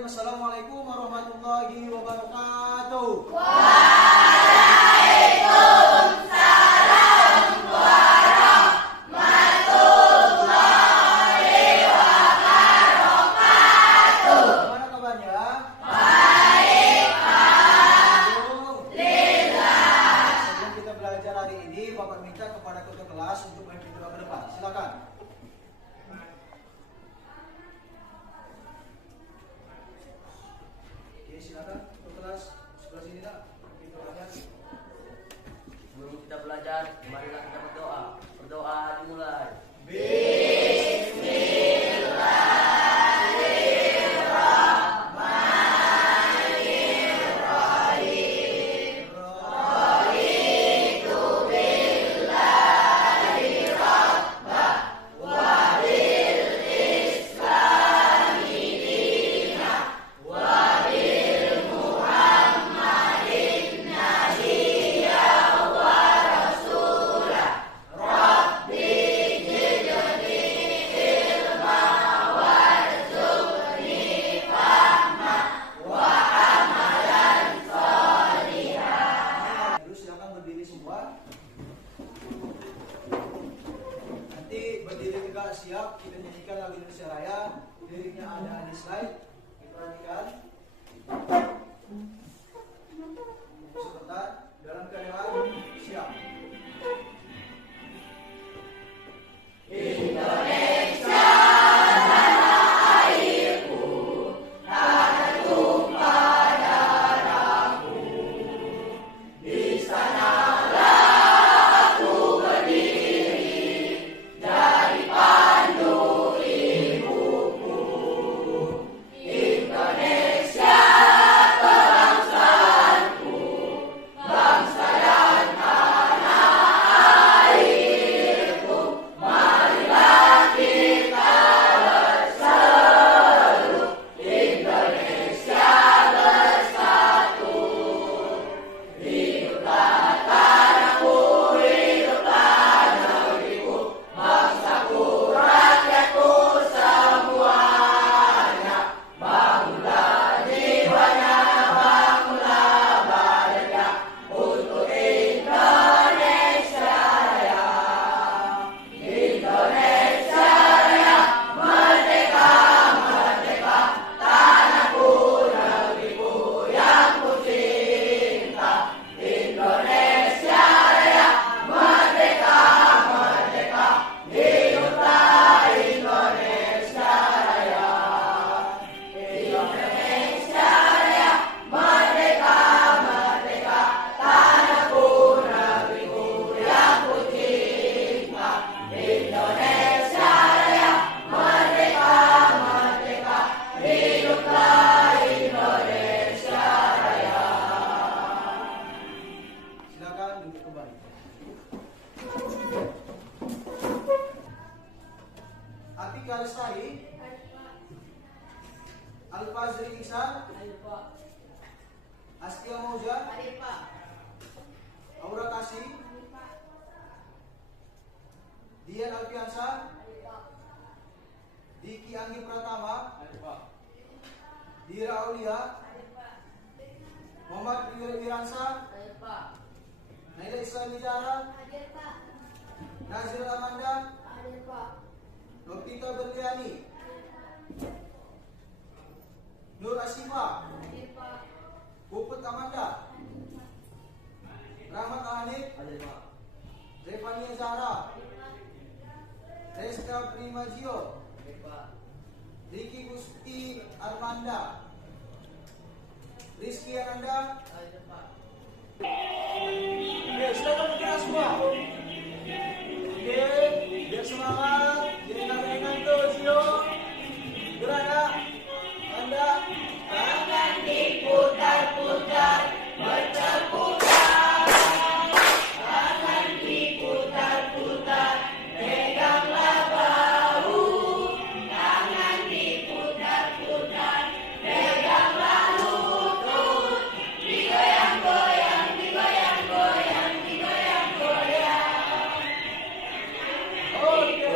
Bismillahirrahmanirrahim. Assalamualaikum warahmatullahi wabarakatuh. Waalaikumsalam warahmatullahi wabarakatuh. Gimana kabarnya? Baik, alhamdulillah. Sebelum kita belajar hari ini, Bapak minta kepada ketua kelas untuk memimpin doa ke depan. Silakan. Oke, silakan ketua kelas sebelah sini nak. Memimpin doanya. Sebelum kita belajar, marilah kita berdoa. Berdoa dimulai. Dulu silakan berdiri semua. Nanti berdiri tegak siap. Kita nyanyikan lagu Indonesia Raya. Liriknya ada di slide. Diperhatikan. Sebentar. Dalam keadaan siap. Silakan duduk kembali. Atika Lestari, Al-Fazri Iksan, Astia Mauja, Aura Kasih, Dian Alfiansa, Diki Anggi Pratama, Dira Aulia, Muhammad Rio Wiransa, Naila Islam Nijara, Nazir Amanda, Nurtita Berliani, Nur Asifa, Puput Amanda, Rahmat Hanif, Revania Zahra, Reska Primagio, Riki Gusti Armanda, Rizky Ananda. Oke, silakan bergerak semua. Oke, biar semangat. Jadi nggak tuh, Zio. Gerak ya. Anda. Tangan diputar-putar, berceputar. Tangan diputar-putar, peganglah bahu. Tangan diputar-putar, peganglah lutut. Digoyang-goyang, digoyang-goyang, digoyang-goyang. Oke,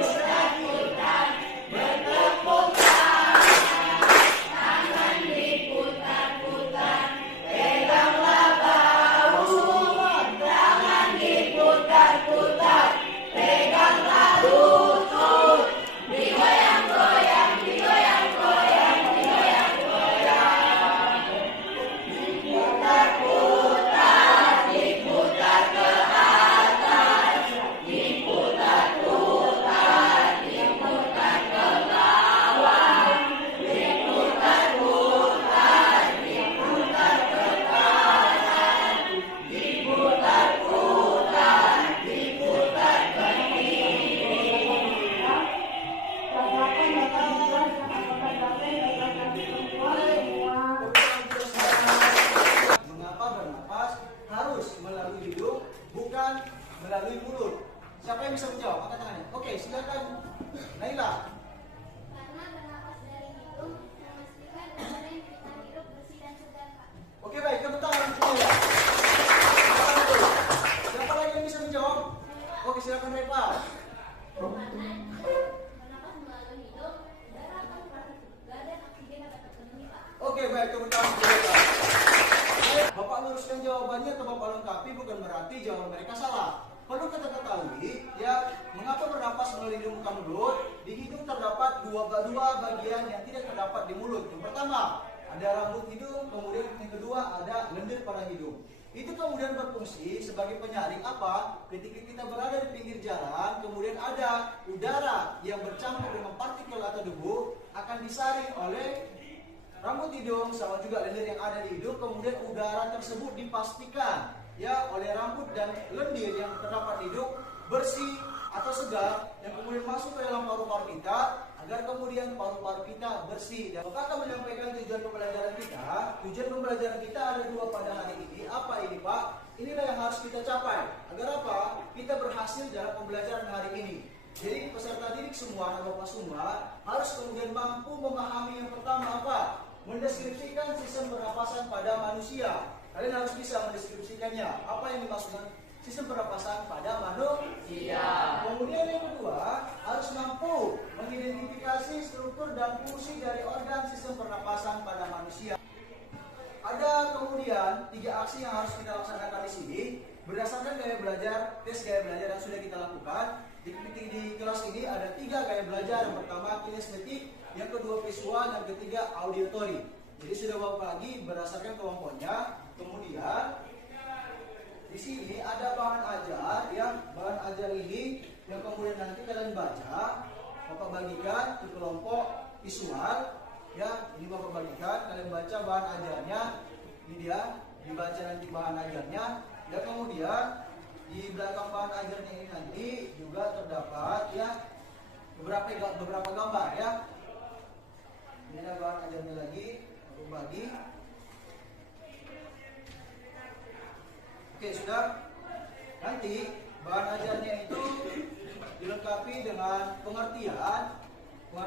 tepuk tangan. Bapak luruskan jawabannya atau Bapak lengkapi bukan berarti jawaban mereka salah. Perlu kita ketahui, ya, mengapa bernapas melalui hidung bukan mulut? Di hidung terdapat dua bagian yang tidak terdapat di mulut. Yang pertama, ada rambut hidung, kemudian yang kedua ada lendir pada hidung. Itu kemudian berfungsi sebagai penyaring apa? Ketika kita berada di pinggir jalan, kemudian ada udara yang bercampur dengan partikel atau debu akan disaring oleh rambut hidung sama juga lendir yang ada di hidung, kemudian udara tersebut dipastikan ya oleh rambut dan lendir yang terdapat di hidung bersih atau segar yang kemudian masuk ke dalam paru-paru kita agar kemudian paru-paru kita bersih. Dan Bapak akan menyampaikan tujuan pembelajaran kita. Tujuan pembelajaran kita ada dua pada hari ini. Apa ini, Pak? Inilah yang harus kita capai. Agar apa? Kita berhasil dalam pembelajaran hari ini. Jadi peserta didik semua, anak Bapak semua harus kemudian mampu memahami yang pertama apa? Mendeskripsikan sistem pernapasan pada manusia. Kalian harus bisa mendeskripsikannya. Apa yang dimaksudkan sistem pernapasan pada manusia. Kemudian yang kedua, harus mampu mengidentifikasi struktur dan fungsi dari organ sistem pernapasan pada manusia. Ada kemudian 3 aksi yang harus kita laksanakan di sini berdasarkan gaya belajar, tes gaya belajar yang sudah kita lakukan. Di kelas ini ada 3 gaya belajar. Yang pertama kinestetik, yang kedua visual, yang ketiga auditory. Jadi sudah Bapak bagi berdasarkan kelompoknya. Kemudian di sini ada bahan ajar, yang bahan ajar ini yang kemudian nanti kalian baca, Bapak bagikan ke kelompok visual, ya. Ini Bapak bagikan, kalian baca bahan ajarnya, ini dia, dibaca nanti bahan ajarnya. Dan kemudian di belakang bahan ajarnya ini nanti juga terdapat ya beberapa gambar ya. Ini ada bahan ajarnya lagi, Bapak bagi. Oke, sudah. Nanti bahan ajarnya itu dilengkapi dengan pengertian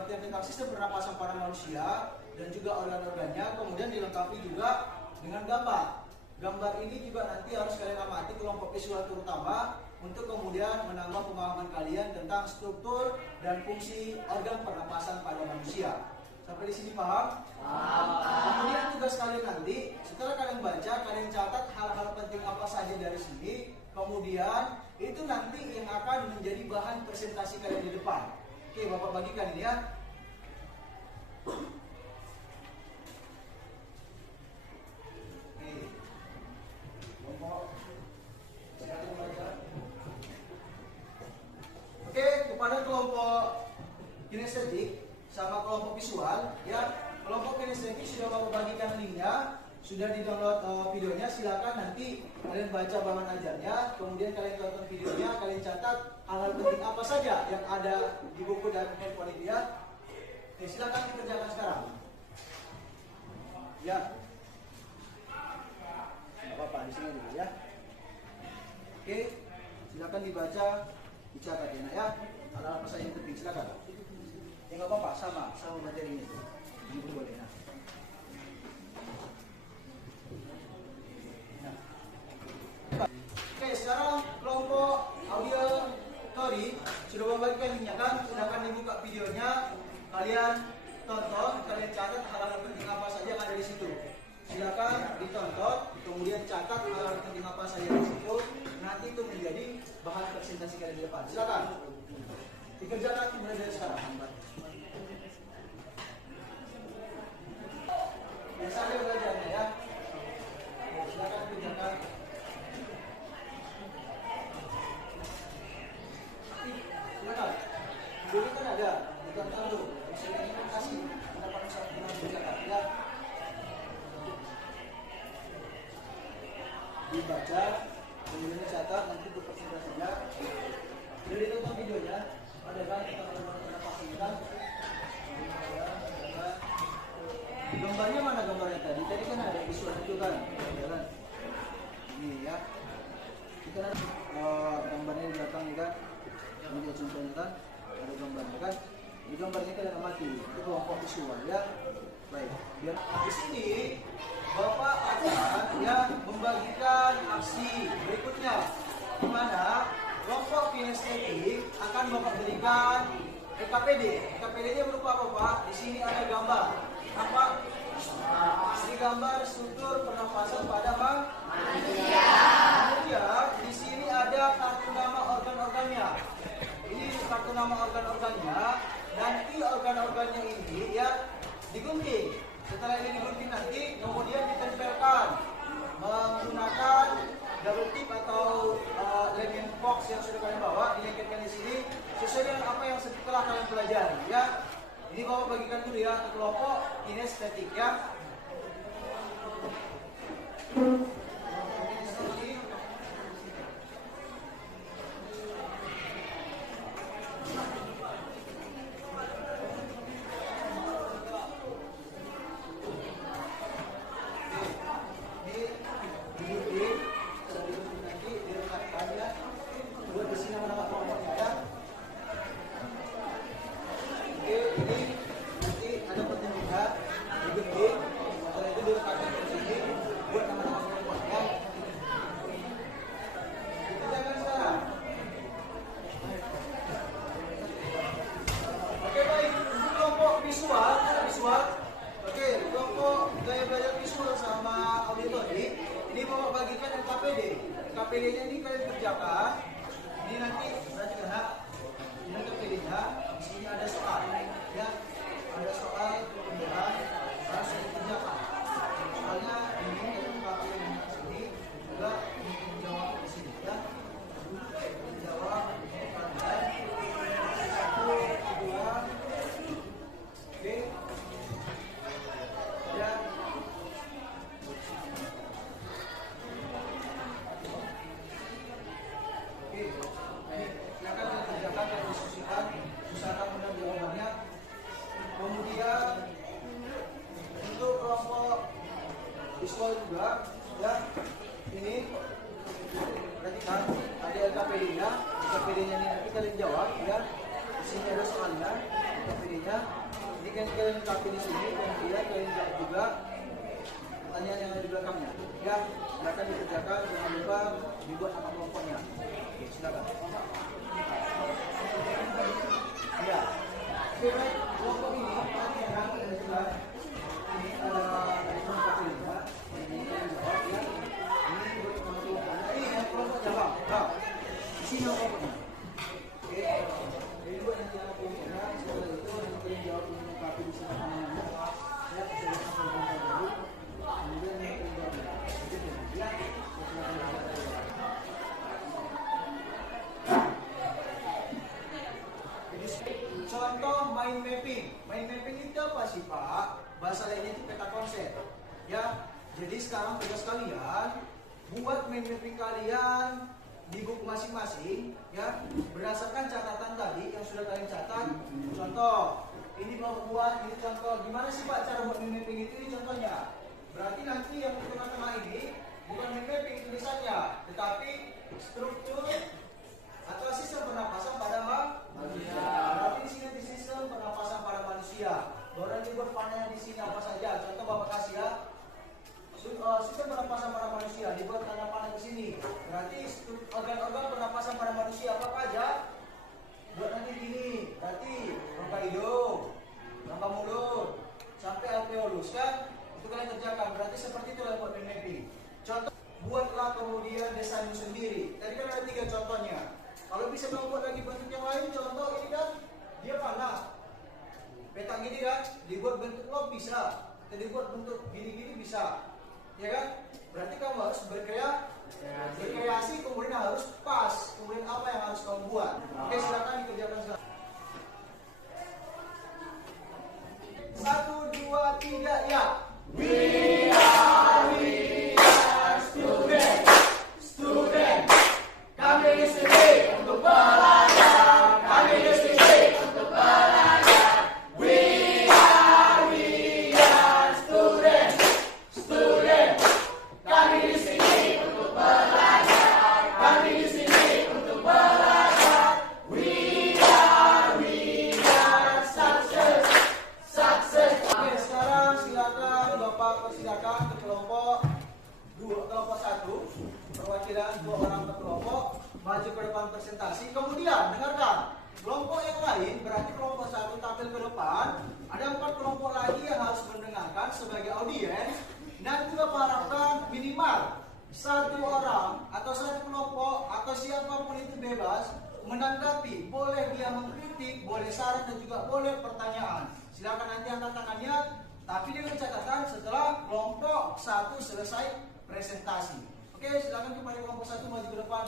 tentang sistem pernapasan pada manusia dan juga organ-organnya, kemudian dilengkapi juga dengan gambar. Gambar ini juga nanti harus kalian amati kelompok visual terutama untuk kemudian menambah pemahaman kalian tentang struktur dan fungsi organ pernapasan pada manusia. Sampai di sini paham? Kemudian tugas kalian nanti, setelah kalian baca, kalian catat hal-hal penting apa saja dari sini. Kemudian itu nanti yang akan menjadi bahan presentasi kalian di depan. Oke, Bapak bagikan ini ya. Oke. Kelompok. Silakan baca. Oke, kepada kelompok kinestetik sama kelompok visual ya, kelompok kinestetik sudah Bapak bagikan linknya, sudah di-download videonya. Silakan nanti kalian baca bahan ajarnya, kemudian kalian tonton videonya, kalian catat hal-hal penting apa saja yang ada di buku dan handphone itu ya. Oke, silakan dikerjakan sekarang ya. Nggak apa-apa, di sini dulu ya. Oke, silakan dibaca, dicatat ya, ya. Hal-hal apa saja yang penting, silakan. Ya nggak apa-apa, sama materinya itu. Ini pun boleh. Nah. Oke, sekarang kelompok auditory sudah membagikan linknya kan? Silakan dibuka videonya, kalian tonton, kalian catat hal-hal penting apa saja yang ada di situ. Silakan ditonton, kemudian catat hal-hal penting apa saja di situ. Nanti itu menjadi bahan presentasi kalian di depan. Silakan dikerjakan mulai dari sekarang. Biasa aja belajarnya ya. Silakan kerjakan. Silakan. Dulu kan ada, ditonton dulu. Misalnya ini kasih pendapat usaha kerjakan ya. Dibaca, kemudian dicatat, nanti untuk presentasinya. Sudah ditonton videonya. Ada kan kita pastikan. Gambarnya mana gambarnya tadi? Tadi kan ada visual itu kan, jalan. Ini ya. Kita nanti gambarnya di belakang kan. Ini dia contohnya kan, ada gambarnya kan. Di gambarnya kan ada mati. Itu kelompok visual ya. Baik. Biar di sini Bapak akan ya membagikan aksi berikutnya, di mana kelompok kinestetik akan Bapak berikan EKPD. EKPD-nya berupa apa, Pak? Di sini ada gambar. Apa? Nah, gambar struktur pernapasan pada manusia. Kemudian di sini ada kartu nama organ-organnya. Ini kartu nama organ-organnya. Nanti organ-organnya ini ya digunting. Setelah ini digunting nanti kemudian ditempelkan menggunakan double tip atau lemon box yang sudah kalian bawa, dilengketkan di sini sesuai dengan apa yang setelah kalian pelajari ya. Ini bawa bagikan dulu ya ke kelompok kinestetik ya. KPD-nya ini kalian kerjakan. Ini nanti perhatikan, ini KPD-nya. Di sini ada soal, ya, ada soal kemudian harus dikerjakan. Soalnya ini kalian pakai di sini juga menjawab di sini, ya. Menjawab satu, dua, oke, ya. Kemudian untuk kelompok visual juga ya, ini perhatikan ada LKPD-nya. LKPD-nya ini nanti kalian jawab ya. Di sini ada soalnya LKPD-nya. Ini kan kalian lengkapi di sini, kemudian kalian jawab juga pertanyaan yang ada di belakangnya. Ya, silakan dikerjakan, jangan lupa dibuat nama kelompoknya. Oke, silakan. Ya. Oke, baik. Kelompok ini ada jelas. Ini ada kelompok ini jawab ya. Ini kelompok ini yang kelompok jawab. Nah, di sini kelompoknya. Oke. Jadi buat nanti ada kelompoknya. Setelah itu nanti kalian jawab melengkapi di sini namanya. Ya, bisa disampaikan dulu. Kemudian yang kalian jawab. Gitu ya. Contoh mind mapping. Mind mapping itu apa sih Pak? Bahasa lainnya itu peta konsep. Ya, jadi sekarang tugas kalian buat mind mapping kalian di buku masing-masing, ya, berdasarkan catatan tadi yang sudah kalian catat. Contoh, ini mau buat ini contoh. Gimana sih Pak cara buat mind mapping itu? Ini contohnya. Berarti nanti yang di tengah-tengah ini bukan mind mapping tulisannya, tetapi struktur atau sistem pernapasan pada manusia. Berarti di sini nanti sistem pernapasan pada manusia. Baru nanti buat panahnya di sini apa saja. Contoh Bapak kasih ya. Sistem pernapasan pada manusia dibuat tanda panah di sini. Berarti organ-organ pernapasan pada manusia apa aja? Buat nanti gini. Berarti rongga hidung, rongga mulut, sampai alveolus kan? Itu kalian kerjakan. Berarti seperti itu buat mapping. Contoh, buatlah kemudian desainmu sendiri. Tadi kan ada 3 contohnya. Kalau bisa membuat lagi bentuk yang lain, contoh ini kan dia panah. Peta gini kan, dibuat bentuk log bisa. Dibuat bentuk gini-gini bisa. Ya kan? Berarti kamu harus berkreasi, kemudian harus pas. Kemudian apa yang harus kamu buat? Oke, silakan dikerjakan sekarang. 1, 2, 3, ya. We are student. Kami di sini untuk belajar. Kami di sini untuk belajar. We are student. Kami di sini untuk belajar. Kami di sini untuk belajar. We are success. Oke, sekarang silakan Bapak persilakan ke kelompok 1. Perwakilan 2 orang per kelompok maju ke depan presentasi. Kemudian dengarkan kelompok yang lain, berarti kelompok 1 tampil ke depan. Ada 4 kelompok lagi yang harus mendengarkan sebagai audiens. Nah minimal satu orang atau satu kelompok atau siapapun itu bebas menanggapi, boleh dia mengkritik, boleh saran dan juga boleh pertanyaan. Silakan nanti angkat tangannya, tapi dengan catatan setelah kelompok satu selesai presentasi. Oke, silakan kepada kelompok satu maju ke depan.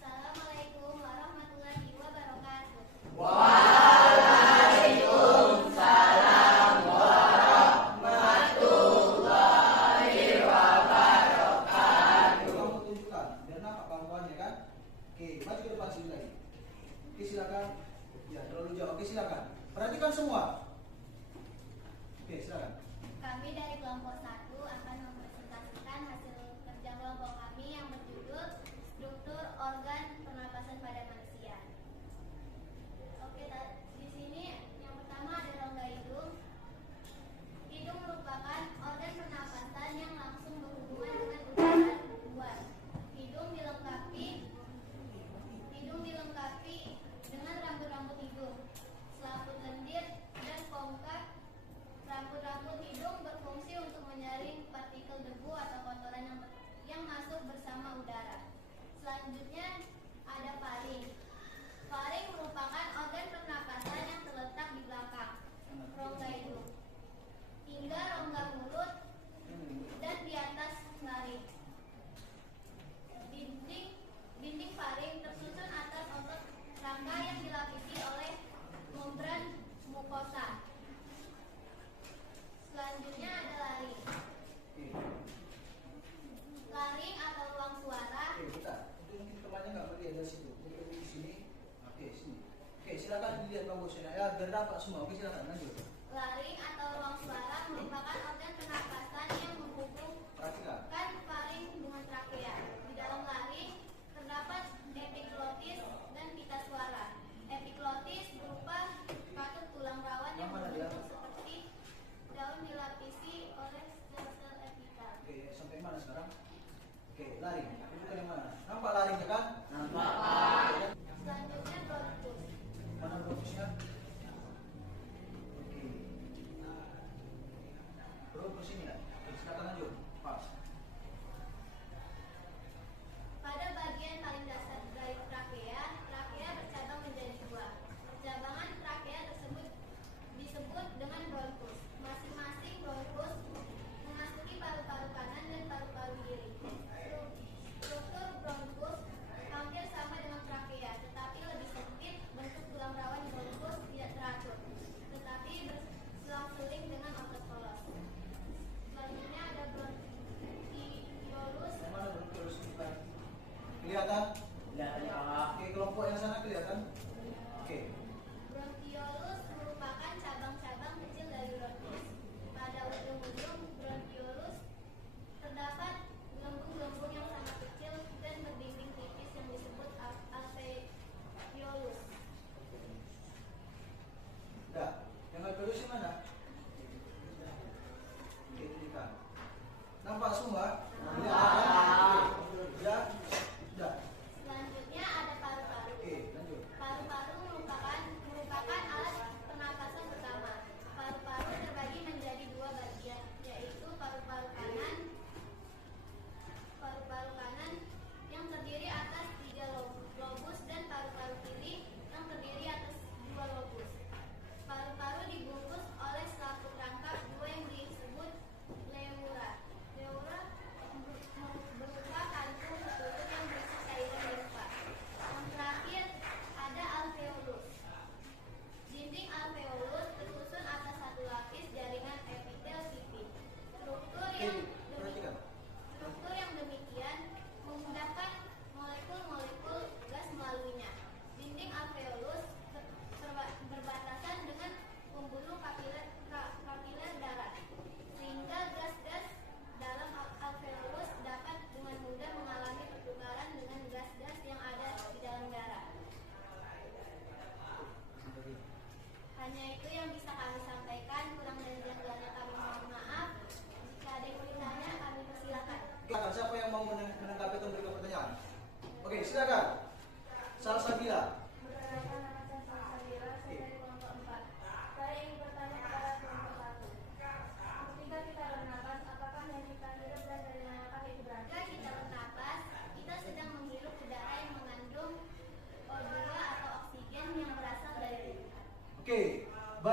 Assalamualaikum warahmatullahi wabarakatuh. Waalaikumsalam warahmatullahi wabarakatuh. Kamu tunjukkan, biar nampak kawan-kawannya kan. Oke, maju ke depan sini lagi. Oke, silakan. Ya, terlalu jauh. Oke, silakan. Perhatikan semua. Oke, silakan. Kami dari kelompok 1 akan mempresentasikan hasil kerja kelompok kami yang berjudul Struktur Organ Pernapasan pada Manusia. Oke, di sini yang pertama ada rongga hidung. Hidung merupakan organ pernapasan yang langsung berhubungan dengan udara luar. Hidung dilengkapi dengan rambut-rambut hidung, selaput lendir dan kongkak. Rambut-rambut hidung berfungsi untuk menyaring partikel debu atau kotoran yang masuk bersama udara. Selanjutnya ada faring. Faring merupakan organ pernapasan yang terletak di belakang rongga hidung hingga rongga mulut dan di atas laring. Dinding faring tersusun atas otot rangka yang dilapisi oleh membran mukosa. Selanjutnya ada laring. Laring atau ruang suara. Oke, bentar. Itu mungkin temannya nggak melihat dari situ. Jadi di sini. Oke, sini. Oke, silakan dilihat kamu sini. Ya, biar nampak semua. Oke, silakan lanjut. Laring atau ruang suara merupakan organ pernapasan yang Perhatikan. menghubungkan faring dengan trakea. Di dalam laring terdapat epiglotis dan pita suara. Epiglotis berupa katut tulang rawan yang berbentuk seperti daun dilapisi oleh sel-sel epitel. Oke, sampai mana sekarang? Oke, laring. Itu kan yang mana? Nampak laringnya kan? Nampak. Selanjutnya bronkus. Mana bronkusnya? Oke. Bronkus ini ya. Silakan lanjut. Pas. Pada bagian paling dasar dari trakea, trakea bercabang menjadi dua. Percabangan trakea tersebut disebut dengan bronkus. Masing-masing bronkus memasuki paru-paru kanan dan paru-paru kiri. Struktur bronkus hampir sama dengan trakea, tetapi lebih sempit. Bentuk tulang rawan bronkus tidak teratur, tetapi berselang-seling dengan otot polos. Selanjutnya ada bronkiolus. Yang mana bronkus? Kelihatan? Kelihatan Pak. Oke, kelompok yang sana kelihatan? Oke. Bronkiolus merupakan cabang-cabang kecil dari bronkus. Pada ujung-ujung bronkiolus terdapat gelembung-gelembung yang sangat kecil dan berdinding tipis yang disebut alveolus. Udah. Yang alveolus yang mana? Oke, tunjukkan. Nampak semua? Nampak. Ya. Sudah.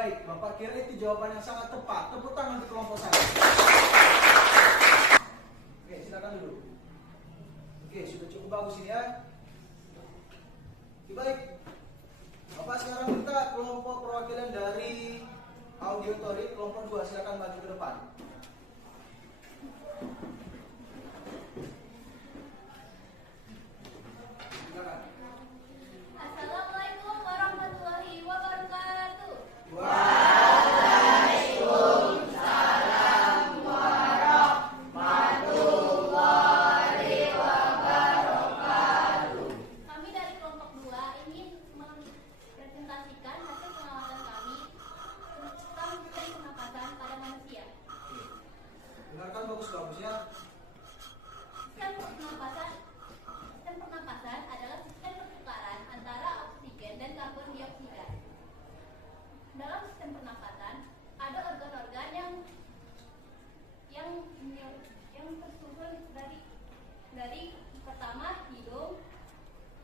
Baik, Bapak kira itu jawaban yang sangat tepat. Tepuk tangan untuk kelompok saya. Oke, silakan dulu. Oke, sudah cukup bagus ini ya. Oke, baik. Bapak sekarang minta kelompok perwakilan dari auditori kelompok 2 silakan maju ke depan. Silakan. Assalamualaikum warahmatullahi wabarakatuh. Kami dari kelompok 2 ingin mempresentasikan hasil pengamatan kami tentang sistem pernapasan pada manusia. Dengarkan bagus-bagus ya. Sistem pernapasan adalah sistem pertukaran antara oksigen dan karbon dioksida. Dalam sistem pernapasan ada organ-organ yang tersusun dari pertama hidung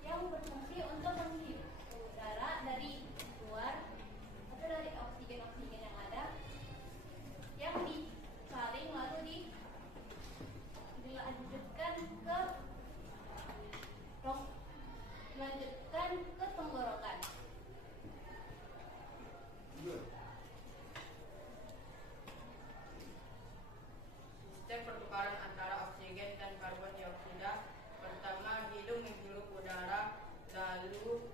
yang berfungsi untuk menghirup udara dari luar atau dari oksigen yang ada yang disaring lalu dilanjutkan ke tenggorokan. Sistem pertukaran antara oksigen dan karbon dioksida. Pertama, hidung menghirup udara, lalu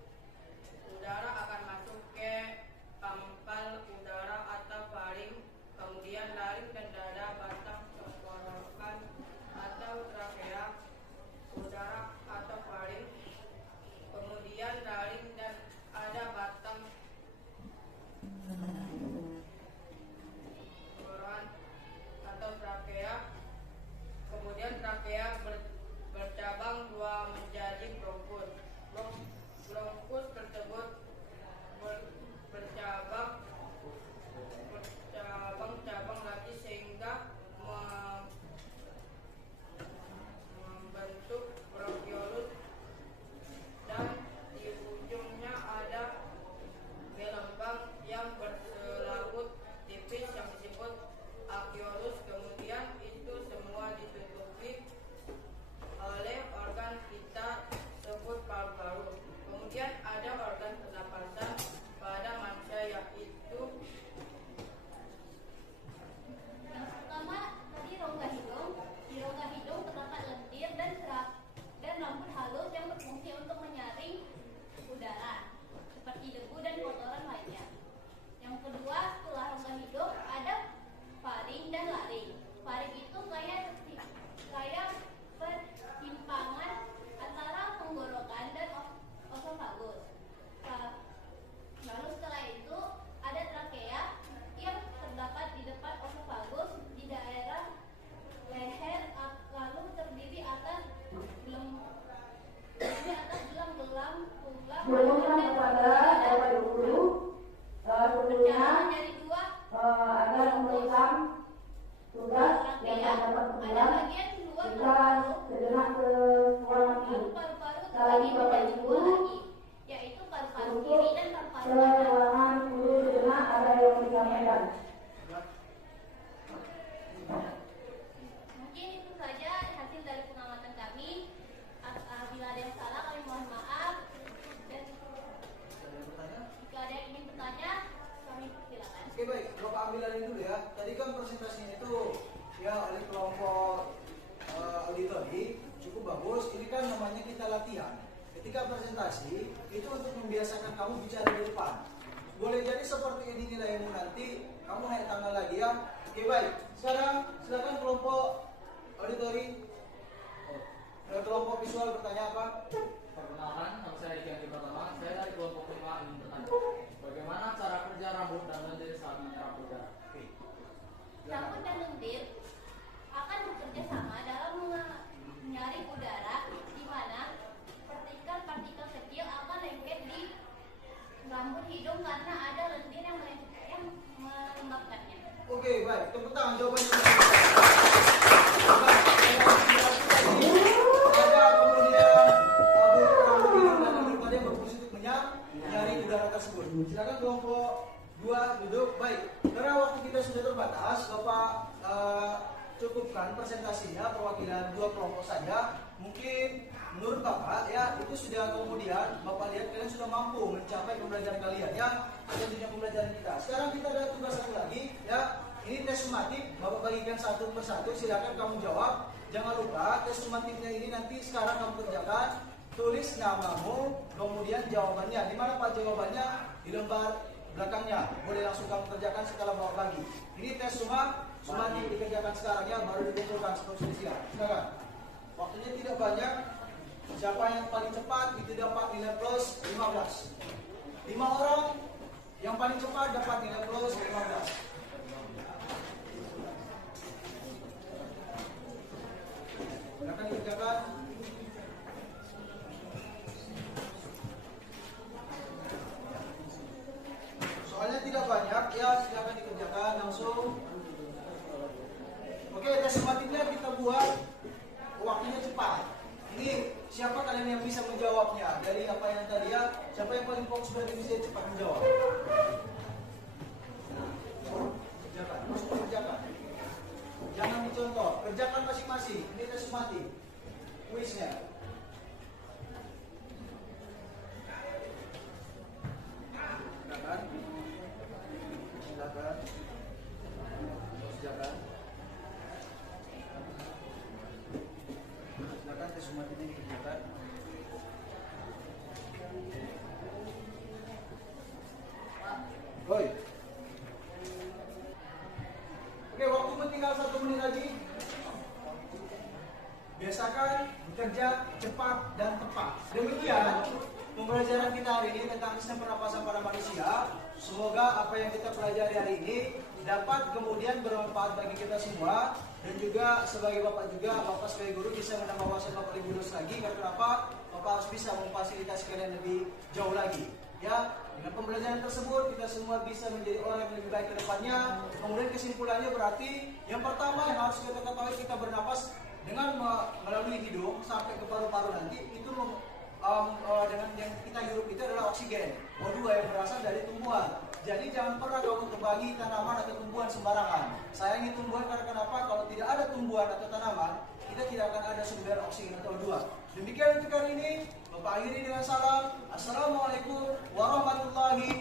udara akan masuk ke pangkal udara atau faring, kemudian laring dan dada, batang tenggorokan atau trakea, udara atau faring, kemudian laring dan ada batang tenggorokan atau trakea. Kemudian trakea bercabang dua menjadi bronkus. Bronkus tersebut bercabang lagi sehingga membentuk bronkiolus, dan di ujungnya ada gelombang yang berselaput tipis yang disebut alveolus. Kemudian itu semua ditutupi oleh organ kita sebut paru-paru. Kemudian ada organ pernapasan pada manusia, yaitu Yang pertama tadi rongga hidung. Di rongga hidung terdapat lendir dan rambut halus yang berfungsi untuk menyaring udara seperti debu dan kotoran lainnya. Yang kedua, setelah rongga hidung ada faring dan laring. Faring itu kayak persimpangan antara tenggorokan dan osofagus. Lalu setelah itu ada trakea yang terdapat di depan osofagus di daerah leher, lalu terdiri atas gelang-gelang Berhubungan kepada Bapak Ibu Guru, tentunya menjadi dua. agar memberikan tugas yang Trakea dapat ada berjalan bagian luar kita paru-paru, sejenak ke sekolah lagi. lalu paru-paru Sekali terbagi Bapak menjadi Ibu, dua lagi, yaitu paru-paru untuk kiri dan paru-paru kanan. keterangan guru sejenak ada yang disampaikan. Mungkin itu saja hasil dari pengamatan kami. Bila ada yang salah kami mohon maaf, dan Ada yang bertanya? jika ada yang ingin bertanya kami persilakan. Oke baik, Bapak ambil dari dulu ya. Tadi kan presentasinya itu ya oleh kelompok auditori cukup bagus. Ini kan namanya kita latihan. Ketika presentasi itu untuk membiasakan kamu bicara di depan. Boleh jadi seperti ini nilaimu nanti kamu naik tangga lagi ya. Oke baik. Sekarang silakan kelompok auditori. Kelompok visual bertanya apa? Perkenalkan, nama saya Iki Andi Pratama. Saya dari kelompok 5 ingin bertanya, bagaimana cara kerja rambut dan lendir saat menyerap udara? Oke. Rambut dan lendir akan bekerja sama dalam menyaring udara, di mana partikel-partikel kecil akan lengket di rambut hidung karena ada lendir yang melembabkannya. Oke baik. Tepuk tangan jawabannya. Ada kemudian rambut hidung dan lendir yang berfungsi untuk menyaring udara tersebut. Silakan kelompok 2 duduk. tunjukkan presentasinya perwakilan dua kelompok saja. Mungkin menurut Bapak ya itu sudah kemudian Bapak lihat kalian sudah mampu mencapai pembelajaran kalian ya, tentunya pembelajaran kita. Sekarang kita ada tugas satu lagi ya. Ini tes sumatif, Bapak bagikan satu persatu, silakan kamu jawab. Jangan lupa tes sumatifnya ini nanti sekarang kamu kerjakan. Tulis namamu, kemudian jawabannya. Di mana Pak jawabannya? Di lembar belakangnya. Boleh langsung kamu kerjakan setelah Bapak bagi. Ini tes sumatif dikerjakan sekarang ya, baru dikumpulkan seterusnya siap. Silakan. Waktunya tidak banyak. Siapa yang paling cepat itu dapat nilai plus 15. 5 orang yang paling cepat dapat nilai plus 15. Silakan dikerjakan. Soalnya tidak banyak ya, silakan dikerjakan langsung. Oke, tes sumatifnya kita buat waktunya cepat. Ini siapa kalian yang bisa menjawabnya dari apa yang tadi ya? Siapa yang paling fokus berarti bisa cepat menjawab? Kerjakan, langsung kerjakan. Jangan dicontoh, kerjakan masing-masing. Ini tes sumatif. Kuisnya. Silakan. Silakan. Silakan. Silakan tes sumatif ini dikerjakan. Oi. Oke, waktu tinggal 1 menit lagi. Biasakan bekerja cepat dan tepat. Demikian pembelajaran kita hari ini tentang sistem pernapasan pada manusia. Semoga apa yang kita pelajari hari ini dapat kemudian bermanfaat bagi kita semua, dan juga sebagai Bapak juga, Bapak sebagai guru bisa menambah wawasan Bapak lebih luas lagi. Karena apa? Bapak harus bisa memfasilitasi kalian lebih jauh lagi. Ya, dengan pembelajaran tersebut kita semua bisa menjadi orang yang lebih baik ke depannya. Kemudian kesimpulannya berarti yang pertama yang harus kita ketahui, kita bernapas dengan melalui hidung sampai ke paru-paru nanti itu dengan yang kita hirup itu adalah oksigen O2 yang berasal dari tumbuhan. Jadi jangan pernah kamu terbagi tanaman atau tumbuhan sembarangan. Sayangi tumbuhan karena kenapa? Kalau tidak ada tumbuhan atau tanaman, kita tidak akan ada sumber oksigen atau O2. Demikian untuk kali ini. Bapak akhiri dengan salam. Assalamualaikum warahmatullahi